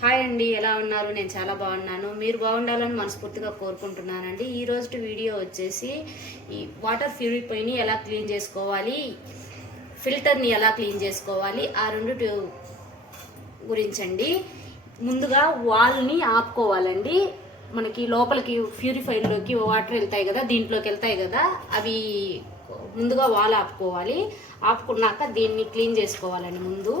Hi అండి, ఎలా ఉన్నారు? నేను చాలా బాగున్నాను. మీరు బాగుండాలని మనస్ఫూర్తిగా కోరుకుంటున్నానండి. ఈ రోజు వీడియో వచ్చేసి ఈ వాటర్ ప్యూరిఫైని ఎలా క్లీన్ చేసుకోవాలి, ఫిల్టర్ని ఎలా క్లీన్ చేసుకోవాలి, ఆ రెండు గురించండి. ముందుగా వాల్ని ఆపుకోవాలండి. మనకి లోపలికి ప్యూరిఫైర్లోకి వాటర్ వెళ్తాయి కదా, దీంట్లోకి వెళ్తాయి కదా, అవి ముందుగా వాల్ ఆపుకోవాలి. ఆపుకున్నాక దీన్ని క్లీన్ చేసుకోవాలండి. ముందు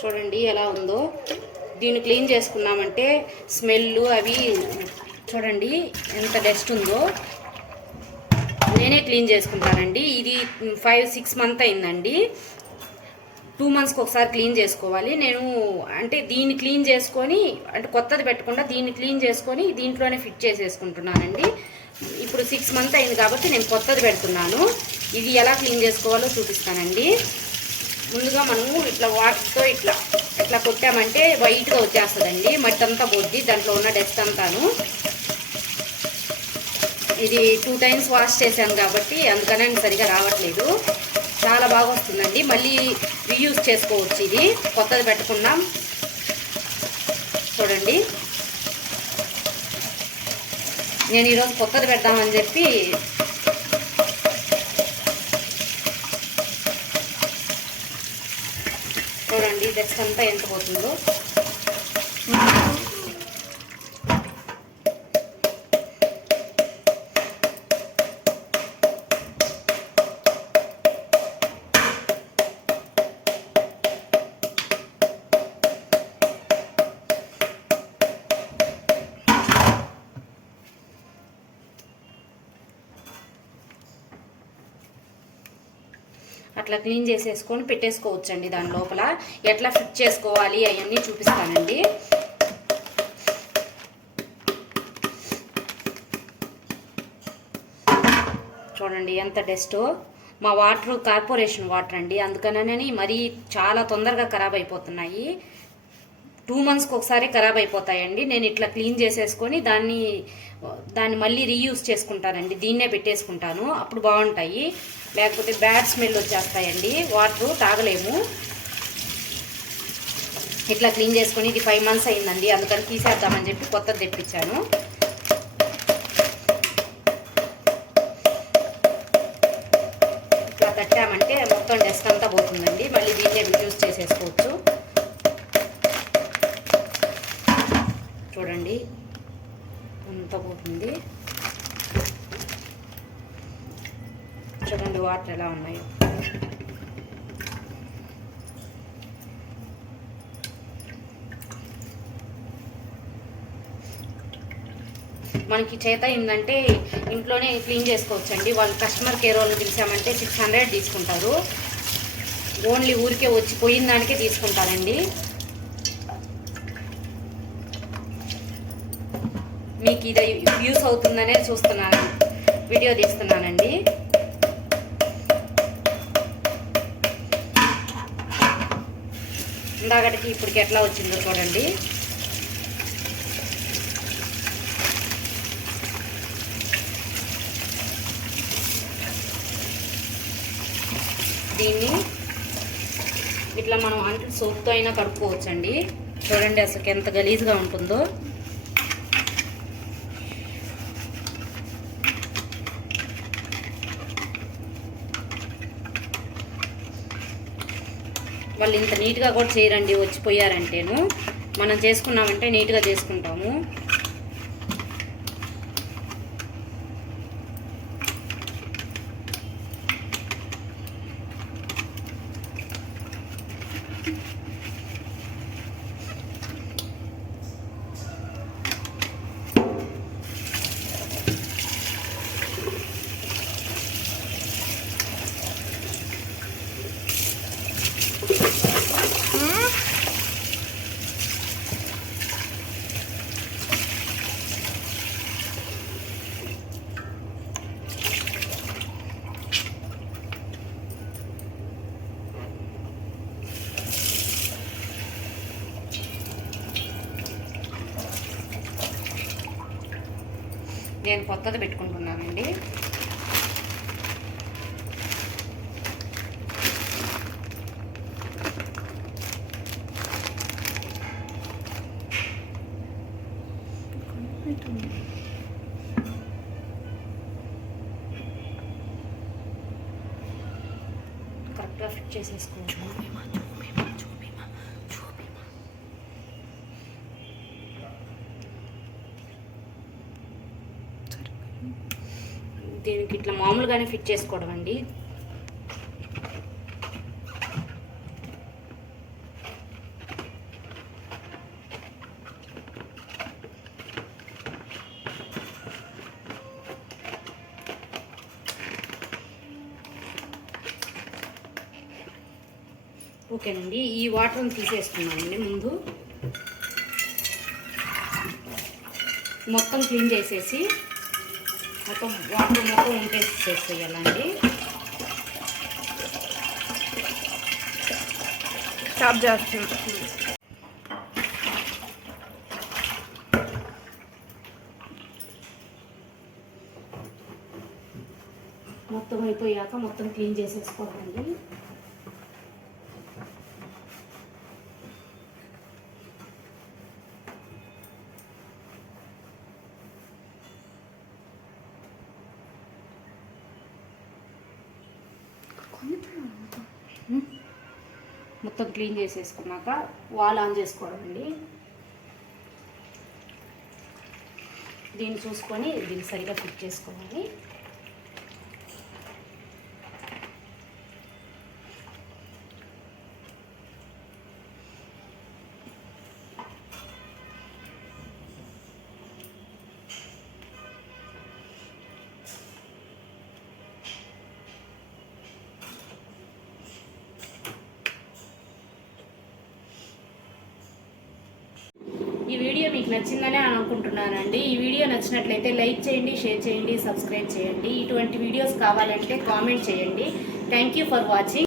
చూడండి ఎలా ఉందో. దీన్ని క్లీన్ చేసుకున్నామంటే స్మెల్ అవి చూడండి ఎంత డస్ట్ ఉందో. నేనే క్లీన్ చేసుకుంటానండి. ఇది 5-6 మంత్ అయిందండి. 2 మంత్స్కి ఒకసారి క్లీన్ చేసుకోవాలి. నేను అంటే దీన్ని క్లీన్ చేసుకొని, అంటే కొత్తది పెట్టకుండా దీన్ని క్లీన్ చేసుకొని దీంట్లోనే ఫిట్ చేసేసుకుంటున్నానండి. ఇప్పుడు 6 మంత్ అయింది కాబట్టి నేను కొత్తది పెడుతున్నాను. ఇది ఎలా క్లీన్ చేసుకోవాలో చూపిస్తానండి. ముందుగా మనము ఇట్లా వాటర్తో ఇట్లా కొట్టామంటే వైట్గా వచ్చేస్తుందండి. మట్టి అంతా పోద్ది, దాంట్లో ఉన్న డస్ట్ అంతాను. ఇది 2 టైమ్స్ వాష్ చేశాను కాబట్టి అందుకనే సరిగా రావట్లేదు. చాలా బాగా వస్తుందండి. మళ్ళీ రీయూజ్ చేసుకోవచ్చు. ఇది కొత్తది పెట్టుకున్నాం చూడండి. నేను ఈరోజు కొత్తది పెడదామని చెప్పి చూడండి డస్ట్ అంతా ఎంత పోతుందో. అట్లా క్లీన్ చేసేసుకొని పెట్టేసుకోవచ్చండి. దాని లోపల ఎట్లా ఫిట్ చేసుకోవాలి అవన్నీ చూపిస్తానండి. చూడండి ఎంత డస్టో. మా వాటర్ కార్పొరేషన్ వాటర్ అండి, అందుకనని మరీ చాలా తొందరగా ఖరాబ్ అయిపోతున్నాయి. 2 మంత్స్కి ఒకసారి ఖరాబ్ అయిపోతాయండి. నేను ఇట్లా క్లీన్ చేసేసుకొని దాన్ని మళ్ళీ రీయూజ్ చేసుకుంటానండి. దీన్నే పెట్టేసుకుంటాను, అప్పుడు బాగుంటాయి. లేకపోతే బ్యాడ్ స్మెల్ వచ్చేస్తాయండి, వాటర్ తాగలేము. ఇట్లా క్లీన్ చేసుకొని ఇది 5 మంత్స్ అయిందండి, అందుకని తీసేద్దామని చెప్పి కొత్తది తెప్పించాను. ఇట్లా కట్టామంటే మొత్తం డస్ట్ అంతా పోతుందండి. మళ్ళీ దీన్నే యూజ్ చేసేసుకోవచ్చు. చూడండి అంత పోతుంది. చూడండి వాటర్ ఎలా ఉన్నాయో. మనకి చేత ఏంటంటే ఇంట్లోనే క్లీన్ చేసుకోవచ్చండి. వాళ్ళు కస్టమర్ కేర్ వాళ్ళు పిలిచామంటే 600 తీసుకుంటారు. ఓన్లీ ఊరికే వచ్చి పోయిన దానికే తీసుకుంటారండి. మీకు ఇది యూస్ అవుతుందనే చూస్తున్నాను, వీడియో తీస్తున్నానండి. ఇందాకటికి ఇప్పటికి ఎట్లా వచ్చిందో చూడండి. దీన్ని ఇట్లా మనం అంటే సోప్తో అయినా కడుక్కోవచ్చండి. చూడండి అసలు ఎంత గలీజ్గా ఉంటుందో. వాళ్ళు ఇంత నీట్గా కూడా చేయరండి, వచ్చిపోయారంటేను. మనం చేసుకున్నామంటే నీట్గా చేసుకుంటాము. నేను కొత్తది పెట్టుకుంటున్నానండి. కరెక్ట్గా ఫిట్ చేసేసుకోవచ్చు. దీనికి ఇట్లా మామూలుగానే ఫిట్ చేసుకోవడం అండి. ఓకేనండి, ఈ వాటర్ని తీసేసుకున్నానండి. ముందు మొత్తం క్లీన్ చేసేసి మొత్తం వాటర్ మొత్తం ఉంటేసేసేయాలండి. స్టాప్ చేస్తున్నాం. మొత్తం అయిపోయాక మొత్తం క్లీన్ చేసేసుకోవాలండి. మొత్తం క్లీన్ చేసేసుకున్నాక వాల్ ఆన్ చేసుకోవడం అండి. దీన్ని చూసుకొని దీన్ని సరిగా ఫిట్ చేసుకోవాలి. ఈ వీడియో మీకు నచ్చిందని అనుకుంటున్నానండి. ఈ వీడియో నచ్చినట్లయితే లైక్ చేయండి, షేర్ చేయండి, సబ్స్క్రైబ్ చేయండి. ఇటువంటి వీడియోస్ కావాలంటే కామెంట్ చేయండి. Thank you for watching.